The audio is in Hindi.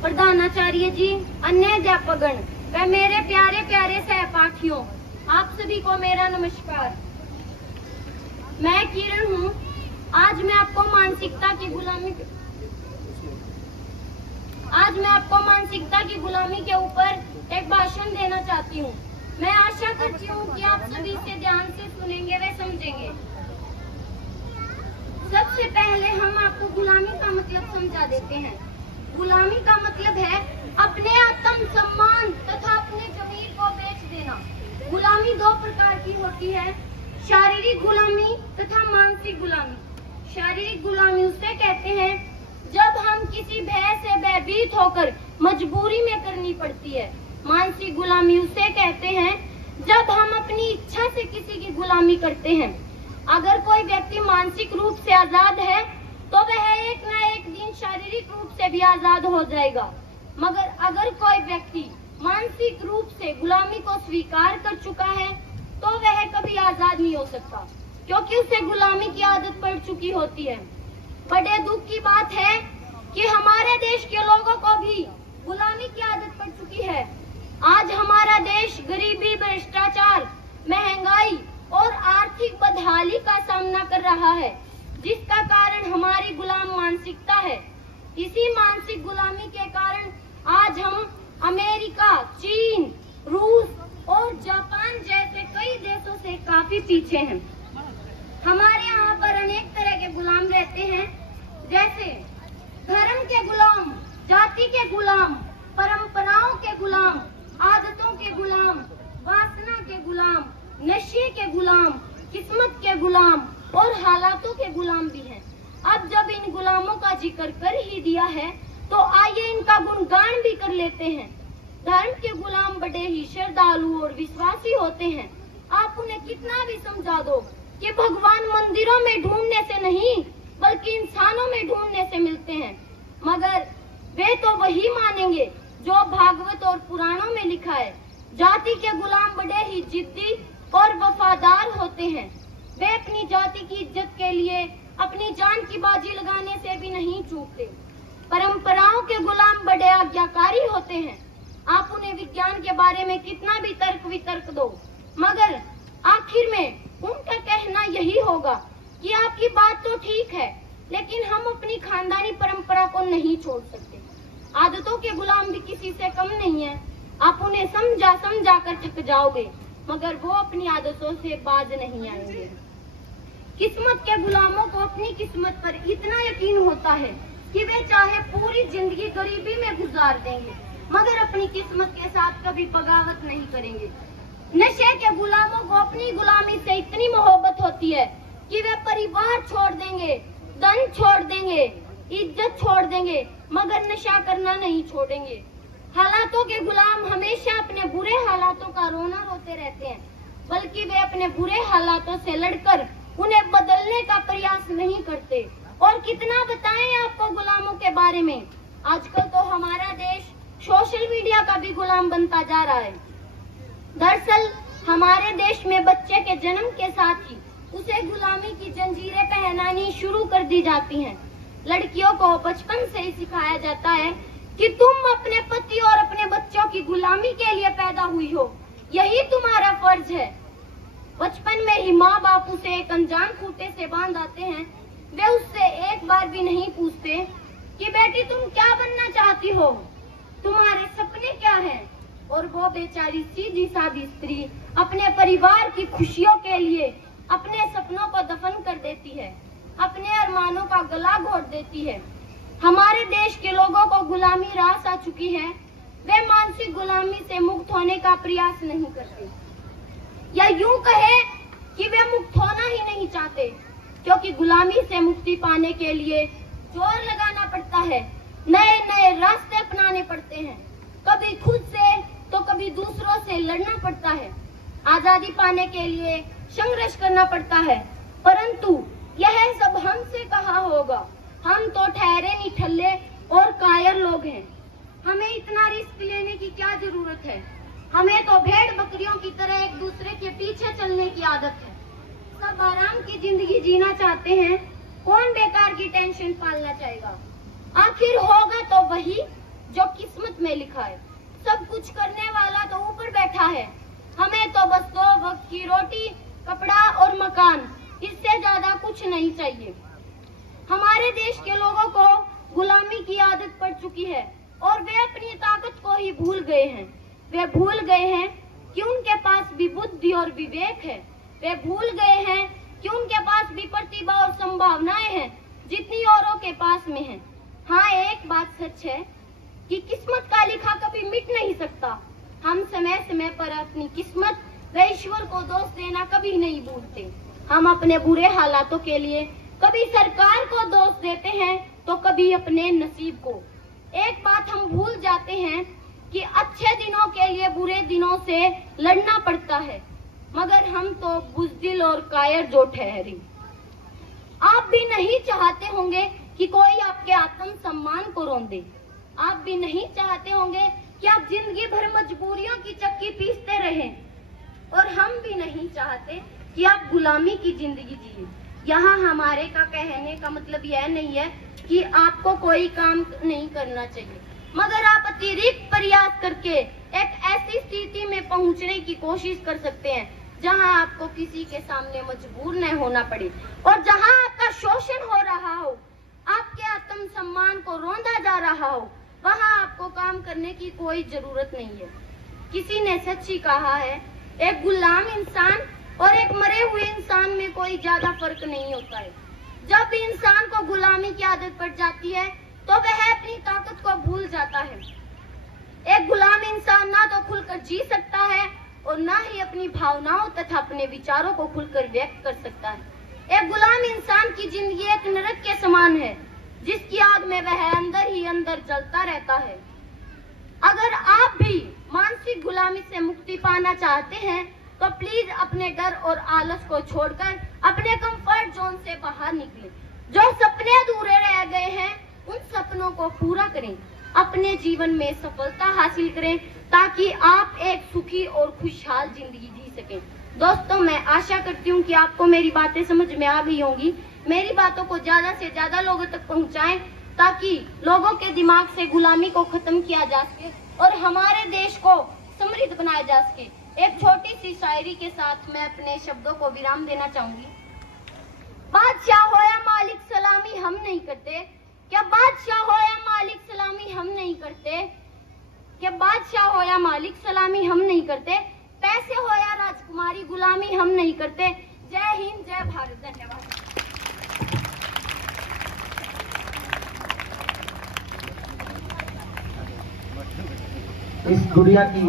प्रधानाचार्य जी, अन्य अध्यापकगण व मेरे प्यारे प्यारे सहपाठियों, आप सभी को मेरा नमस्कार। मैं किरण हूँ। आज मैं आपको मानसिकता की गुलामी के ऊपर एक भाषण देना चाहती हूँ। मैं आशा करती हूँ कि आप सभी इसे ध्यान से सुनेंगे व समझेंगे। सबसे पहले हम आपको गुलामी का मतलब समझा देते हैं। गुलामी का मतलब है अपने आत्म सम्मान तथा अपने जमीर को बेच देना। गुलामी दो प्रकार की होती है, शारीरिक गुलामी तथा मानसिक गुलामी। शारीरिक गुलामी उसे कहते हैं जब हम किसी भय से भयभीत होकर मजबूरी में करनी पड़ती है। मानसिक गुलामी उसे कहते हैं जब हम अपनी इच्छा से किसी की गुलामी करते हैं। अगर कोई व्यक्ति मानसिक रूप से आजाद है तो वह एक न एक दिन शारीरिक रूप से भी आजाद हो जाएगा। मगर अगर कोई व्यक्ति मानसिक रूप से गुलामी को स्वीकार कर चुका है तो वह कभी आजाद नहीं हो सकता, क्योंकि उसे गुलामी की आदत पड़ चुकी होती है। बड़े दुख की बात है कि हमारे देश के लोगों को भी गुलामी की आदत पड़ चुकी है। आज हमारा देश गरीबी, भ्रष्टाचार, महंगाई और आर्थिक बदहाली का सामना कर रहा है, जिसका कारण हमारी गुलाम मानसिकता है। इसी मानसिक गुलामी के कारण आज हम अमेरिका, चीन, रूस और जापान जैसे कई देशों से काफी पीछे हैं। हमारे यहाँ पर अनेक तरह के गुलाम रहते हैं, जैसे धर्म के गुलाम, जाति के गुलाम, परंपराओं के गुलाम, आदतों के गुलाम, वासना के गुलाम, नशे के गुलाम, किस्मत के गुलाम और हालातों के गुलाम भी हैं। अब जब इन गुलामों का जिक्र कर ही दिया है तो आइए इनका गुणगान भी कर लेते हैं। धर्म के गुलाम बड़े ही श्रद्धालु और विश्वासी होते हैं। आप उन्हें कितना भी समझा दो कि भगवान मंदिरों में ढूंढने से नहीं बल्कि इंसानों में ढूंढने से मिलते हैं, मगर वे तो वही मानेंगे जो भागवत और पुराणों में लिखा है। जाति के गुलाम बड़े ही जिद्दी और वफादार होते हैं। वे अपनी जाति की इज्जत के लिए अपनी जान की बाजी लगाने से भी नहीं चूकते। परंपराओं के गुलाम बड़े आज्ञाकारी होते हैं। आप उन्हें विज्ञान के बारे में कितना भी तर्क वितर्क दो, मगर आखिर में उनका कहना यही होगा कि आपकी बात तो ठीक है, लेकिन हम अपनी खानदानी परंपरा को नहीं छोड़ सकते। आदतों के गुलाम भी किसी से कम नहीं है। आप उन्हें समझा समझा कर थक जाओगे, मगर वो अपनी आदतों से बाज नहीं आएंगे। किस्मत के गुलामों को अपनी किस्मत पर इतना यकीन होता है कि वे चाहे पूरी जिंदगी गरीबी में गुजार देंगे, मगर अपनी किस्मत के साथ कभी बगावत नहीं करेंगे। नशे के गुलामों को अपनी गुलामी से इतनी मोहब्बत होती है कि वे परिवार छोड़ देंगे, धन छोड़ देंगे, इज्जत छोड़ देंगे, मगर नशा करना नहीं छोड़ेंगे। हालातों के गुलाम हमेशा अपने बुरे हालातों का रोना रोते रहते हैं, बल्कि वे अपने बुरे हालातों से लड़कर उन्हें बदलने का प्रयास नहीं करते। और कितना बताएं आपको गुलामों के बारे में। आजकल तो हमारा देश सोशल मीडिया का भी गुलाम बनता जा रहा है। दरअसल हमारे देश में बच्चे के जन्म के साथ ही उसे गुलामी की जंजीरें पहनानी शुरू कर दी जाती हैं। लड़कियों को बचपन से ही सिखाया जाता है कि तुम अपने पति और अपने बच्चों की गुलामी के लिए पैदा हुई हो, यही तुम्हारा फर्ज है। बचपन में ही माँ बाप उसे एक अनजान खूंटे से बांध आते हैं। वे उससे एक बार भी नहीं पूछते कि बेटी तुम क्या बनना चाहती हो, तुम्हारे सपने क्या हैं। और वो बेचारी सीधी सादी स्त्री अपने परिवार की खुशियों के लिए अपने सपनों को दफन कर देती है, अपने अरमानों का गला घोट देती है। हमारे देश के लोगों को गुलामी रास आ चुकी है। वे मानसिक गुलामी से मुक्त होने का प्रयास नहीं करते, या यूं कहे कि वे मुक्त होना ही नहीं चाहते, क्योंकि गुलामी से मुक्ति पाने के लिए जोर लगाना पड़ता है, नए नए रास्ते अपनाने पड़ते हैं। कभी खुद से तो कभी दूसरों से लड़ना पड़ता है। आजादी पाने के लिए संघर्ष करना पड़ता है, परंतु यह सब हमसे कहाँ होगा। हम तो ठहरे निठल्ले और कायर लोग हैं। हमें इतना रिस्क लेने की क्या जरूरत है। हमें तो भेड़ बकरियों की तरह एक दूसरे के पीछे चलने की आदत है। सब आराम की जिंदगी जीना चाहते हैं, कौन बेकार की टेंशन पालना चाहेगा। आखिर होगा तो वही जो में लिखा है। सब कुछ करने वाला तो ऊपर बैठा है, हमें तो बस 2 वक्त की रोटी, कपड़ा और मकान, इससे ज्यादा कुछ नहीं चाहिए। हमारे देश के लोगों को गुलामी की आदत पड़ चुकी है और वे अपनी ताकत को ही भूल गए हैं। वे भूल गए हैं कि उनके पास भी बुद्धि और विवेक है। वे भूल गए हैं कि उनके पास भी प्रतिभा और संभावनाएं हैं जितनी औरों के पास में है। हाँ, एक बात सच है कि किस्मत का लिखा कभी मिट नहीं सकता। हम समय समय पर अपनी किस्मत व ईश्वर को दोष देना कभी नहीं भूलते। हम अपने बुरे हालातों के लिए कभी सरकार को दोष देते हैं तो कभी अपने नसीब को। एक बात हम भूल जाते हैं कि अच्छे दिनों के लिए बुरे दिनों से लड़ना पड़ता है, मगर हम तो बुज़दिल और कायर जो ठहरे। आप भी नहीं चाहते होंगे कि कोई आपके आत्म सम्मान को रौंदे। आप भी नहीं चाहते होंगे कि आप जिंदगी भर मजबूरियों की चक्की पीसते रहें, और हम भी नहीं चाहते कि आप गुलामी की जिंदगी जिए। यहाँ हमारे का कहने का मतलब यह नहीं है कि आपको कोई काम नहीं करना चाहिए, मगर आप अतिरिक्त प्रयास करके एक ऐसी स्थिति में पहुंचने की कोशिश कर सकते हैं जहां आपको किसी के सामने मजबूर न होना पड़े, और जहां आपका शोषण हो रहा हो, आपके आत्म सम्मान को रौंदा जा रहा हो, वहां आपको काम करने की कोई जरूरत नहीं है। किसी ने सच ही कहा है, एक गुलाम इंसान और एक मरे हुए इंसान में कोई ज्यादा फर्क नहीं होता है। जब इंसान को गुलामी की आदत पड़ जाती है तो वह अपनी ताकत को भूल जाता है। एक गुलाम इंसान ना तो खुलकर जी सकता है और ना ही अपनी भावनाओं तथा अपने विचारों को खुलकर व्यक्त कर सकता है। एक गुलाम इंसान की जिंदगी एक नरक के समान है, जिसकी आग में वह अंदर ही अंदर जलता रहता है। अगर आप भी मानसिक गुलामी से मुक्ति पाना चाहते हैं तो प्लीज अपने डर और आलस को छोड़कर अपने कंफर्ट जोन से बाहर निकलें। जो सपने अधूरे रह गए हैं उन सपनों को पूरा करें, अपने जीवन में सफलता हासिल करें ताकि आप एक सुखी और खुशहाल जिंदगी जी सकें। दोस्तों, मैं आशा करती हूँ कि आपको मेरी बातें समझ में आ गई होंगी। मेरी बातों को ज्यादा से ज्यादा लोगों तक पहुँचाएं ताकि लोगों के दिमाग से गुलामी को खत्म किया जा सके और हमारे देश को समृद्ध बनाया जा सके। एक छोटी सी शायरी के साथ मैं अपने शब्दों को विराम देना चाहूंगी। बादशाह हो या मालिक सलामी हम नहीं करते, क्या बादशाह हो या मालिक सलामी हम नहीं करते, क्या बादशाह हो या मालिक सलामी हम नहीं करते, पैसे हो या राजकुमारी गुलामी हम नहीं करते। जय हिंद, जय भारत। धन्यवाद। इस गुड़िया की